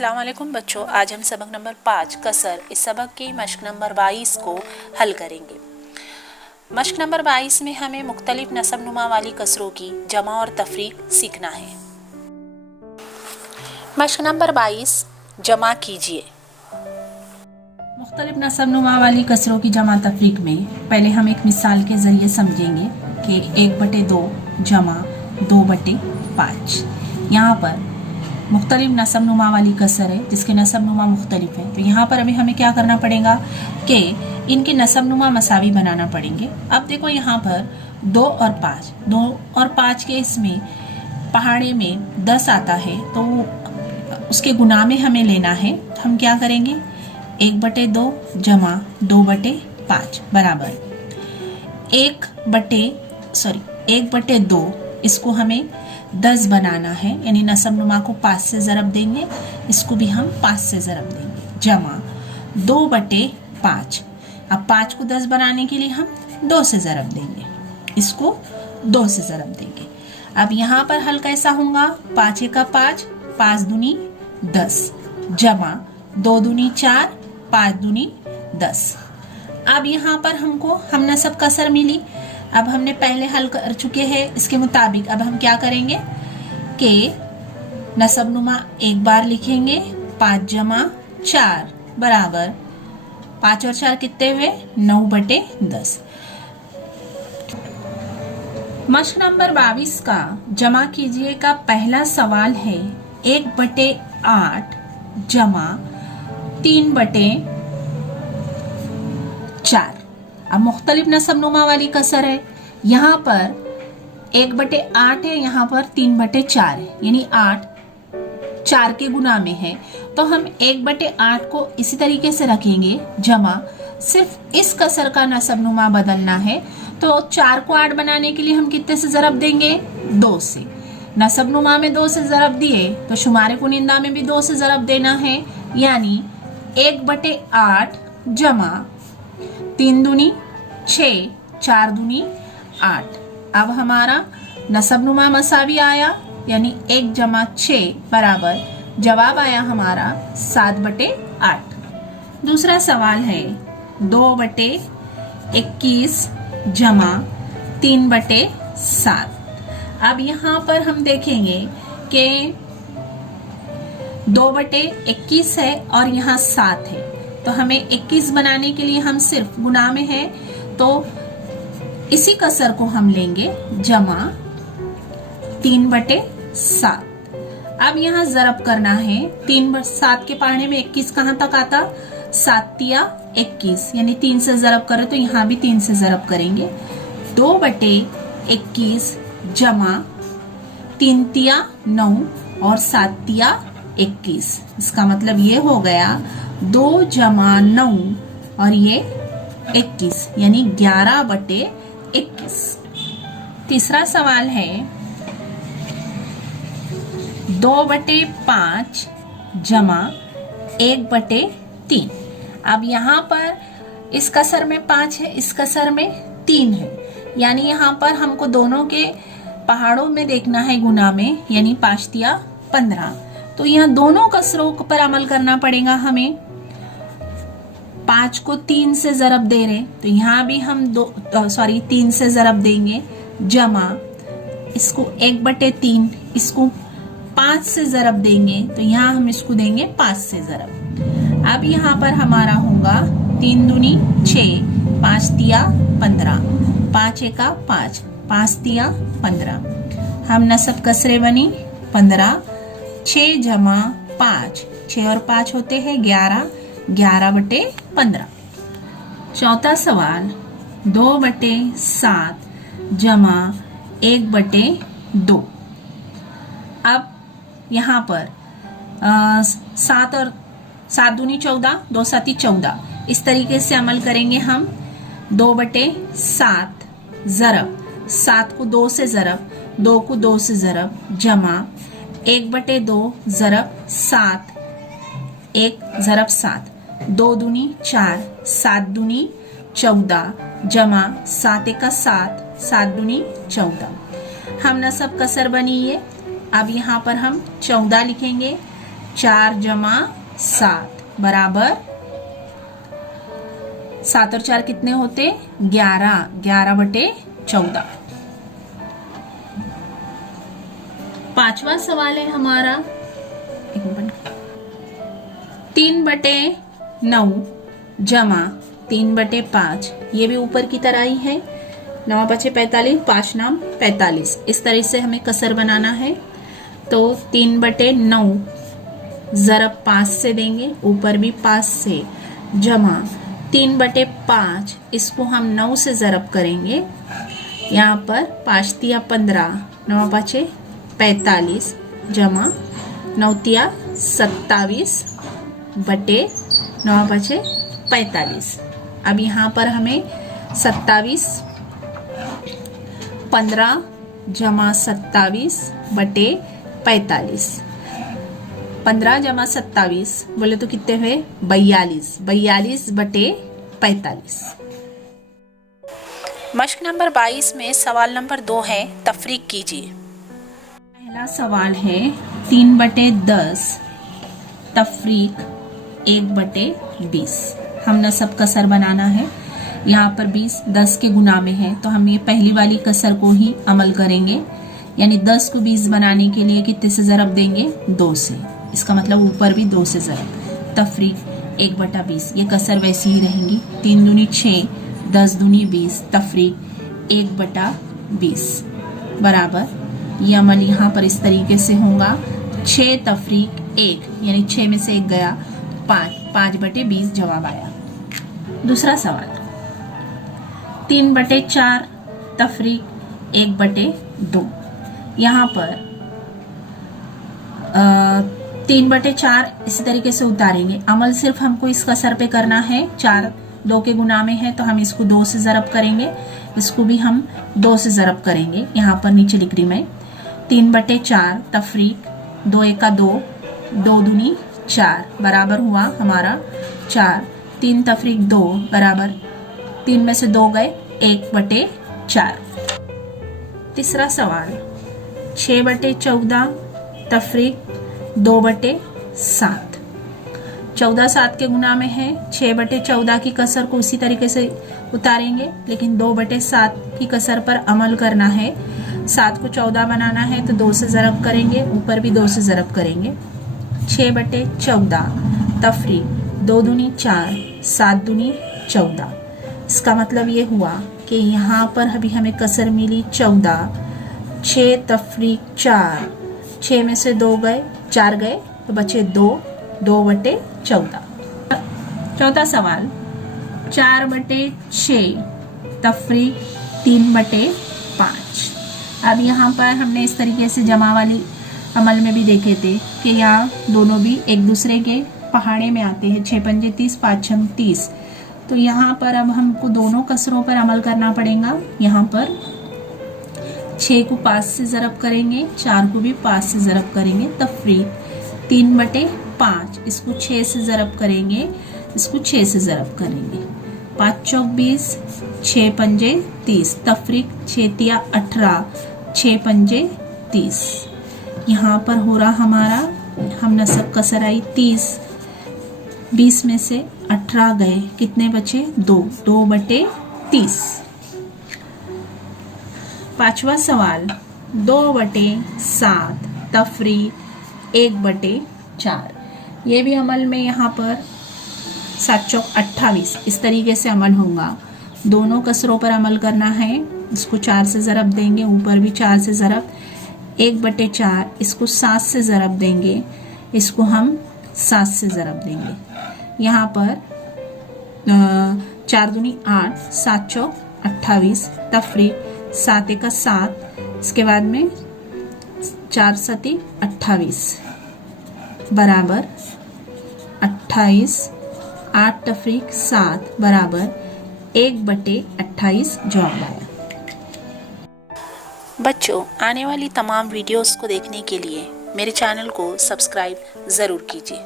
अस्सलाम वालेकुम बच्चों, आज हम सबक नंबर 5 कसर इस सबक की मश्क नंबर 22 को हल करेंगे। मश्क नंबर 22 में हमें मुख्तलिफ नसब नुमा वाली कसरों की जमा और तफरीक सीखना है। मश्क नंबर 22 जमा कीजिए। मुख्तलिफ नसब नुमा वाली कसरों की जमा तफरीक में पहले हम एक मिसाल के जरिए समझेंगे कि 1/2 जमा 2/5। यहाँ पर मुख्तलिफ नसब नुमा वाली कसर है जिसके नसब नुमा मुख्तलिफ है। तो यहाँ पर अभी हमें क्या करना पड़ेगा कि इनके नसब नुमा मसावी बनाना पड़ेंगे। अब देखो यहाँ पर 2 और 5 के इसमें पहाड़े में 10 आता है तो उसके गुना में हमें लेना है। हम क्या करेंगे 1/2 जमा 2/5 बराबर 1/2 इसको हमें 10 बनाना है, यानी नसब नुमा को 5 से ज़रब देंगे, इसको भी हम 5 से ज़रब देंगे जमा 2/5। अब 5 को 10 बनाने के लिए हम 2 से ज़रब देंगे, इसको 2 से ज़रब देंगे। अब यहाँ पर हल कैसा होगा 5 का 5, 5 दूनी 10 जमा 2 दूनी 4, 5 दूनी 10। अब यहाँ पर हमको हम नसब कसर मिली। अब हमने पहले हल कर चुके हैं, इसके मुताबिक अब हम क्या करेंगे कि नसब नुमा एक बार लिखेंगे 5 जमा 4 बराबर 5 और 4 कितने हुए 9/10। मश्क नंबर 22 का जमा कीजिए का पहला सवाल है 1/8 जमा 3/4। अब मुख्तलिफ नसब नुमा वाली कसर है, यहाँ पर 1/8 है, यहाँ पर 3/4 है, यानी 8 4 के गुना में है। तो हम 1/8 को इसी तरीके से रखेंगे जमा सिर्फ इस कसर का नसब नुमा बदलना है। तो 4 को 8 बनाने के लिए हम कितने से ज़रब देंगे 2 से। नसब नुमा में 2 से ज़रब दिए तो शुमारे कुनिंदा में भी 2 से ज़रब देना है, यानी 1/8 जमा 3 दूनी 6, 4 दूनी 8। अब हमारा नसब नुमा मसावी आया, यानी 1 जमा 6 बराबर जवाब आया हमारा 7/8। दूसरा सवाल है 2/21 जमा 3/7। अब यहाँ पर हम देखेंगे कि 2/21 है और यहाँ 7 है, तो हमें 21 बनाने के लिए हम सिर्फ गुना में है तो इसी कसर को हम लेंगे जमा 3/7। अब यहाँ ज़रब करना है 3/7 के पढ़ने में 21 कहाँ तक आता 7 या 21, यानी 3 से ज़रब करें तो यहाँ भी 3 से ज़रब करेंगे 2/21 जमा 3 तिया 9 और 7 तिया 21। इसका मतलब ये हो गया 2 जमा 9 और ये 21, यानी 11/21। तीसरा सवाल है 2/5 जमा 1/3। अब यहाँ पर इस कसर में 5 है, इस कसर में 3 है, यानी यहाँ पर हमको दोनों के पहाड़ों में देखना है गुना में, यानी 5 तिया 15। तो यहाँ दोनों कसरों पर अमल करना पड़ेगा हमें। 5 को 3 से ज़रब दे रहे तो यहाँ भी हम 3 से ज़रब देंगे जमा इसको 1/3, इसको 5 से ज़रब देंगे तो यहाँ हम इसको देंगे 5 से ज़रब। अब यहाँ पर हमारा होगा 3 दूनी 6, 5 तिया 15, 5 का 5, 5 तिया 15। हम नसब कसरे बनी 15, 6 जमा 5, 6 और 5 होते हैं 11, 11/15। चौथा सवाल 2/7 जमा 1/2। अब यहाँ पर 7 और 7 दूनी 14, 2 7 14, इस तरीके से अमल करेंगे हम 2/7 ज़रब 7 को 2 से ज़रब, 2 को 2 से ज़रब जमा 1/2 ज़रब 7, 1 ज़रब 7, 2 दूनी 4, 7 दूनी 14 जमा 7 का 7, 7 दूनी 14। हम नसब कसर बनी है। अब यहाँ पर हम 14 लिखेंगे, 4 जमा 7 बराबर 7 और 4 कितने होते 11, 11/14। पांचवा सवाल है हमारा 3/9 जमा 3/5, ये भी ऊपर की तरह ही है। 9 5 45, 5 नाम 45, इस तरह से हमें कसर बनाना है। तो 3/9 ज़रब 5 से देंगे, ऊपर भी 5 से, जमा 3/5, इसको हम 9 से ज़रब करेंगे। यहाँ पर 5 तिया 15, 9 5 45, जमा 9 तिया 27 बटे 9 5 45। अब यहाँ पर हमें 27, 15 जमा 27 बटे 45, 15 जमा 27 बोले तो कितने हुए 42, 42 बटे 45। मश्क नंबर 22 में सवाल नंबर 2 है, तफरीक कीजिए। पहला सवाल है 3/10 तफरीक 1/20। हमने सब कसर बनाना है। यहाँ पर 20 10 के गुना में है, तो हम ये पहली वाली कसर को ही अमल करेंगे। यानी 10 को 20 बनाने के लिए कितने से ज़रब देंगे 2 से, इसका मतलब ऊपर भी 2 से ज़रब। तफरीक 1/20, ये कसर वैसी ही रहेंगी। 3 दूनी 6, 10 दूनी 20, तफरीक 1/20 बराबर, ये अमल यहाँ पर इस तरीके से होगा। 6 तफरीक 1, यानी 6 में से 1 गया 5, 5/20 जवाब आया। दूसरा सवाल 3/4 तफरीक 1/2। यहाँ पर 3/4 इसी तरीके से उतारेंगे। अमल सिर्फ हमको इस कसर पे करना है। 4 2 के गुना में है, तो हम इसको 2 से ज़रब करेंगे, इसको भी हम 2 से ज़रब करेंगे। यहाँ पर नीचे लिख रही मैं 3/4 तफरीक 2 1 का 2, 2 दूनी 4 बराबर हुआ हमारा 4। 3 तफरीक 2 बराबर 3 में से 2 गए 1/4। तीसरा सवाल 6/14 तफरीक 2/7। 14 7 के गुना में है। 6/14 की कसर को उसी तरीके से उतारेंगे, लेकिन 2/7 की कसर पर अमल करना है। 7 को 14 बनाना है, तो 2 से ज़रब करेंगे, ऊपर भी 2 से ज़रब करेंगे। 6/14 तफरीक 2 दूनी 4, 7 दूनी 14। इसका मतलब ये हुआ कि यहाँ पर अभी हमें कसर मिली 14। 6 तफरीक 4, 6 में से 2 गए 4 गए, तो बचे 2, 2/14। चौथा सवाल 4/6 तफरीक 3/5। अब यहाँ पर हमने इस तरीके से जमा वाली अमल में भी देखे थे कि यहाँ दोनों भी एक दूसरे के पहाड़े में आते हैं। 6 पंजे 30, 5 छंग 30। तो यहाँ पर अब हमको दोनों कसरों पर अमल करना पड़ेगा। यहाँ पर 6 को 5 से ज़रब करेंगे, 4 को भी 5 से ज़रब करेंगे। तफरीक 3/5, इसको 6 से ज़रब करेंगे, इसको 6 से ज़रब करेंगे। 5 चौक 20, 6 पंजे 30, तफरीक 6 तिया 18, 6 पंजे 30। यहाँ पर हो रहा हमारा, हमने सब कसर आई 30, 20 में से 18 गए, कितने बचे 2, 2/30। पांचवा सवाल 2/7 तफरीक 1/4। ये भी अमल में यहाँ पर 7 चौक 28 इस तरीके से अमल होगा। दोनों कसरों पर अमल करना है। इसको 4 से ज़रब देंगे, ऊपर भी 4 से ज़रब, 1/4। इसको 7 से ज़रब देंगे, इसको हम 7 से ज़रब देंगे। यहाँ पर 4 दूनी 8, 7 चौक 28, तफरीक 7 1 का 7, इसके बाद में 4 सती 28 बराबर 28, 8 तफरीक 7 बराबर 1/28 जवाब आया। बच्चों, आने वाली तमाम वीडियोस को देखने के लिए मेरे चैनल को सब्सक्राइब ज़रूर कीजिए।